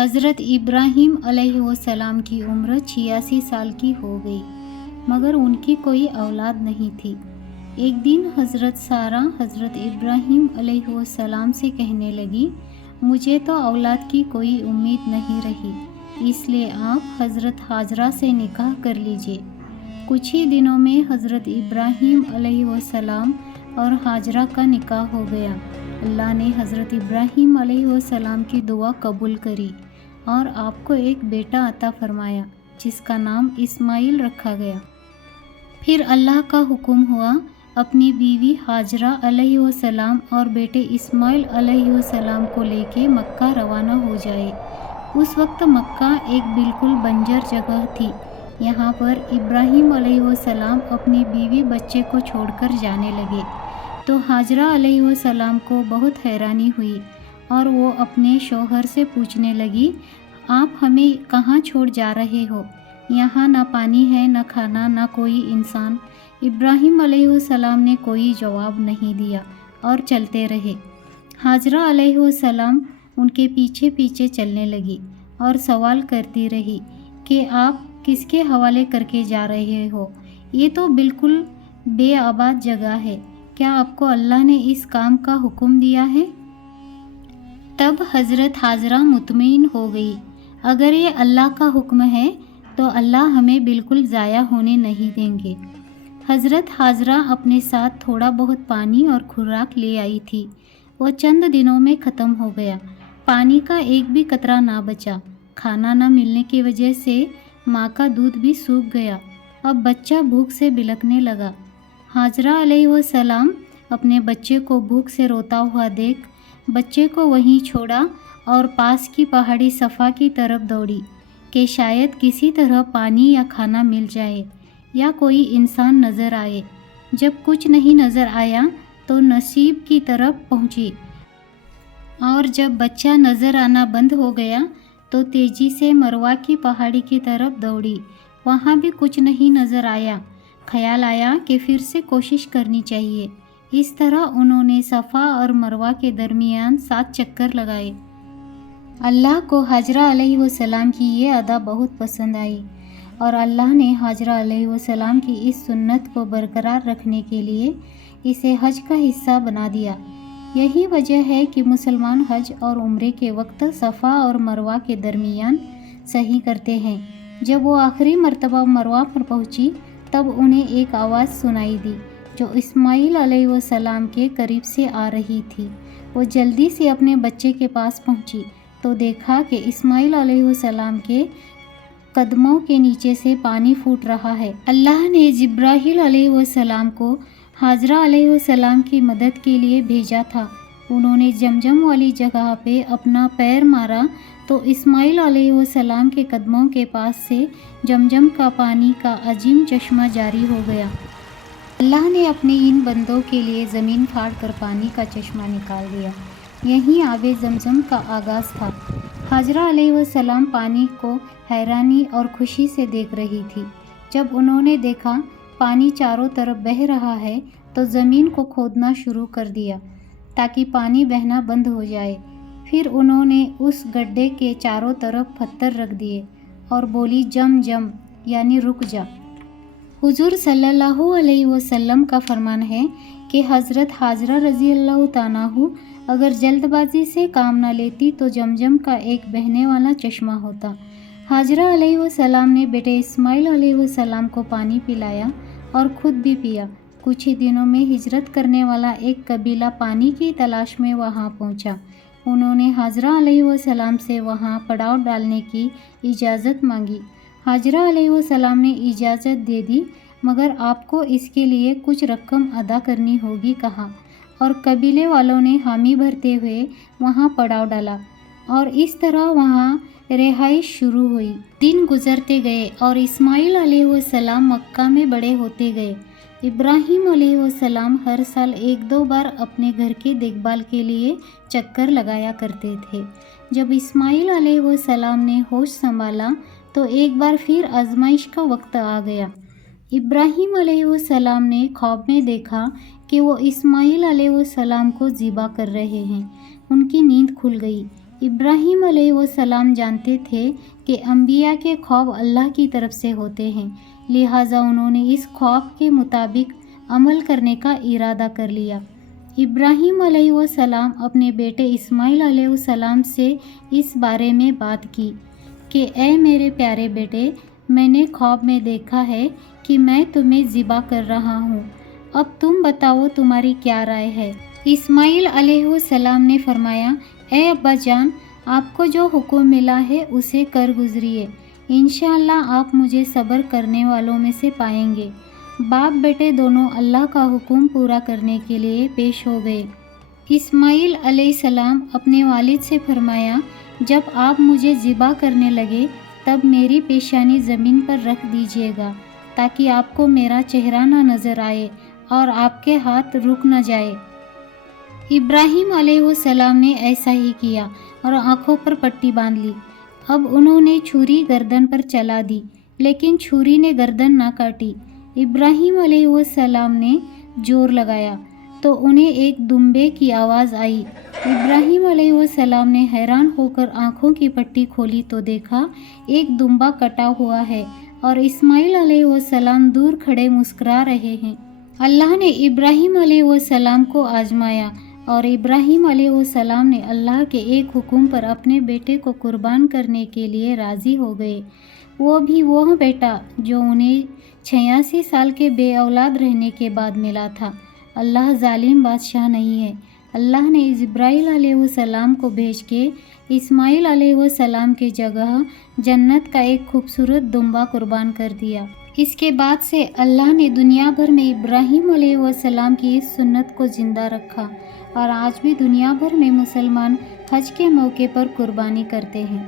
حضرت ابراہیم علیہ السلام کی عمر 86 سال کی ہو گئی، مگر ان کی کوئی اولاد نہیں تھی۔ ایک دن حضرت سارہ حضرت ابراہیم علیہ السلام سے کہنے لگی، مجھے تو اولاد کی کوئی امید نہیں رہی، اس لیے آپ حضرت حاجرہ سے نکاح کر لیجئے۔ کچھ ہی دنوں میں حضرت ابراہیم علیہ السلام اور حاجرہ کا نکاح ہو گیا۔ اللہ نے حضرت ابراہیم علیہ السلام کی دعا قبول کری اور آپ کو ایک بیٹا عطا فرمایا جس کا نام اسماعیل رکھا گیا۔ پھر اللہ کا حکم ہوا اپنی بیوی حاجرہ علیہ السلام اور بیٹے اسماعیل علیہ السلام کو لے کے مکہ روانہ ہو جائے۔ اس وقت مکہ ایک بالکل بنجر جگہ تھی۔ یہاں پر ابراہیم علیہ السلام اپنی بیوی بچے کو چھوڑ کر جانے لگے تو حاجرہ علیہ السلام کو بہت حیرانی ہوئی اور وہ اپنے شوہر سے پوچھنے لگی، آپ ہمیں کہاں چھوڑ جا رہے ہو؟ یہاں نہ پانی ہے، نہ کھانا، نہ کوئی انسان۔ ابراہیم علیہ السلام نے کوئی جواب نہیں دیا اور چلتے رہے۔ حاجرہ علیہ السلام ان کے پیچھے پیچھے چلنے لگی اور سوال کرتی رہی کہ آپ کس کے حوالے کر کے جا رہے ہو؟ یہ تو بالکل بے آباد جگہ ہے، کیا آپ کو اللہ نے اس کام کا حکم دیا ہے؟ تب حضرت حاجرہ مطمئن ہو گئی، اگر یہ اللہ کا حکم ہے تو اللہ ہمیں بالکل ضائع ہونے نہیں دیں گے۔ حضرت حاجرہ اپنے ساتھ تھوڑا بہت پانی اور خوراک لے آئی تھی، وہ چند دنوں میں ختم ہو گیا۔ پانی کا ایک بھی قطرہ نہ بچا۔ کھانا نہ ملنے کی وجہ سے ماں کا دودھ بھی سوکھ گیا۔ اب بچہ بھوک سے بلکنے لگا۔ حاجرہ علیہ السلام اپنے بچے کو بھوک سے روتا ہوا دیکھ بچے کو وہیں چھوڑا اور پاس کی پہاڑی صفا کی طرف دوڑی کہ شاید کسی طرح پانی یا کھانا مل جائے یا کوئی انسان نظر آئے۔ جب کچھ نہیں نظر آیا تو نصیب کی طرف پہنچی اور جب بچہ نظر آنا بند ہو گیا تو تیزی سے مروہ کی پہاڑی کی طرف دوڑی، وہاں بھی کچھ نہیں نظر آیا۔ خیال آیا کہ پھر سے کوشش کرنی چاہیے۔ اس طرح انہوں نے صفا اور مروہ کے درمیان 7 چکر لگائے۔ اللہ کو حاجرہ علیہ السلام کی یہ ادا بہت پسند آئی اور اللہ نے حاجرہ علیہ السلام کی اس سنت کو برقرار رکھنے کے لیے اسے حج کا حصہ بنا دیا۔ یہی وجہ ہے کہ مسلمان حج اور عمرے کے وقت صفا اور مروہ کے درمیان سعی کرتے ہیں۔ جب وہ آخری مرتبہ مروہ پر پہنچی تب انہیں ایک آواز سنائی دی جو اسماعیل علیہ السلام کے قریب سے آ رہی تھی۔ وہ جلدی سے اپنے بچے کے پاس پہنچی تو دیکھا کہ اسماعیل علیہ السلام کے قدموں کے نیچے سے پانی پھوٹ رہا ہے۔ اللہ نے جبرائیل علیہ السلام کو حاجرہ علیہ السلام کی مدد کے لیے بھیجا تھا۔ انہوں نے زمزم والی جگہ پہ اپنا پیر مارا تو اسماعیل علیہ السلام کے قدموں کے پاس سے زمزم کا پانی کا عظیم چشمہ جاری ہو گیا۔ اللہ نے اپنے ان بندوں کے لیے زمین پھاڑ کر پانی کا چشمہ نکال دیا۔ یہیں آب زمزم کا آغاز تھا۔ حاجرہ علیہ السلام پانی کو حیرانی اور خوشی سے دیکھ رہی تھی۔ جب انہوں نے دیکھا پانی چاروں طرف بہہ رہا ہے تو زمین کو کھودنا شروع کر دیا تاکہ پانی بہنا بند ہو جائے۔ پھر انہوں نے اس گڈھے کے چاروں طرف پتھر رکھ دیے اور بولی، جم جم یعنی رک جا۔ حضور صلی اللہ علیہ وسلم کا فرمان ہے کہ حضرت حاجرہ رضی اللہ تعالیٰ عنہ اگر جلد بازی سے کام نہ لیتی تو زمزم کا ایک بہنے والا چشمہ ہوتا۔ حاجرہ علیہ السلام نے بیٹے اسماعیل علیہ السلام کو پانی پلایا اور خود بھی پیا۔ کچھ ہی دنوں میں ہجرت کرنے والا ایک قبیلہ پانی کی تلاش میں وہاں پہنچا۔ انہوں نے حاجرہ علیہ السلام سے وہاں پڑاؤ ڈالنے کی اجازت مانگی۔ حاجرہ علیہ السلام نے اجازت دے دی، مگر آپ کو اس کے لیے کچھ رقم ادا کرنی ہوگی کہا، اور قبیلے والوں نے حامی بھرتے ہوئے وہاں پڑاؤ ڈالا اور اس طرح وہاں رہائش شروع ہوئی۔ دن گزرتے گئے اور اسماعیل علیہ السلام مکہ میں بڑے ہوتے گئے۔ ابراہیم علیہ السلام ہر سال 1-2 بار اپنے گھر کی دیکھ بھال کے لیے چکر لگایا کرتے تھے۔ جب اسماعیل علیہ السلام نے ہوش سنبھالا تو ایک بار پھر آزمائش کا وقت آ گیا۔ ابراہیم علیہ السلام نے خواب میں دیکھا کہ وہ اسماعیل علیہ السلام کو ذبح کر رہے ہیں۔ ان کی نیند کھل گئی۔ ابراہیم علیہ السلام جانتے تھے کہ انبیاء کے خواب اللہ کی طرف سے ہوتے ہیں، لہٰذا انہوں نے اس خواب کے مطابق عمل کرنے کا ارادہ کر لیا۔ ابراہیم علیہ السلام اپنے بیٹے اسماعیل علیہ السلام سے اس بارے میں بات کی کہ اے میرے پیارے بیٹے، میں نے خواب میں دیکھا ہے کہ میں تمہیں ذبح کر رہا ہوں، اب تم بتاؤ تمہاری کیا رائے ہے؟ اسماعیل علیہ السلام نے فرمایا، اے ابا جان، آپ کو جو حکم ملا ہے اسے کر گزریے، انشاءاللہ آپ مجھے صبر کرنے والوں میں سے پائیں گے۔ باپ بیٹے دونوں اللہ کا حکم پورا کرنے کے لیے پیش ہو گئے۔ اسماعیل علیہ السلام اپنے والد سے فرمایا، جب آپ مجھے ذبح کرنے لگے تب میری پیشانی زمین پر رکھ دیجیے گا تاکہ آپ کو میرا چہرہ نہ نظر آئے اور آپ کے ہاتھ رک نہ جائے۔ ابراہیم علیہ السلام نے ایسا ہی کیا اور آنکھوں پر پٹی باندھ لی۔ اب انہوں نے چھری گردن پر چلا دی، لیکن چھری نے گردن نہ کاٹی۔ ابراہیم علیہ السلام نے زور لگایا تو انہیں ایک دمبے کی آواز آئی۔ ابراہیم علیہ السلام نے حیران ہو کر آنکھوں کی پٹی کھولی تو دیکھا ایک دمبا کٹا ہوا ہے اور اسماعیل علیہ السلام دور کھڑے مسکرا رہے ہیں۔ اللہ نے ابراہیم علیہ السلام کو آزمایا اور ابراہیم علیہ السلام نے اللہ کے ایک حکم پر اپنے بیٹے کو قربان کرنے کے لیے راضی ہو گئے، وہ بھی وہ بیٹا جو انہیں 86 سال کے بے اولاد رہنے کے بعد ملا تھا۔ اللہ ظالم بادشاہ نہیں ہے۔ اللہ نے جبرائیل علیہ السلام کو بھیج کے اسماعیل علیہ السلام کی جگہ جنت کا ایک خوبصورت دمبا قربان کر دیا۔ اس کے بعد سے اللہ نے دنیا بھر میں ابراہیم علیہ السلام کی اس سنت کو زندہ رکھا اور آج بھی دنیا بھر میں مسلمان حج کے موقع پر قربانی کرتے ہیں۔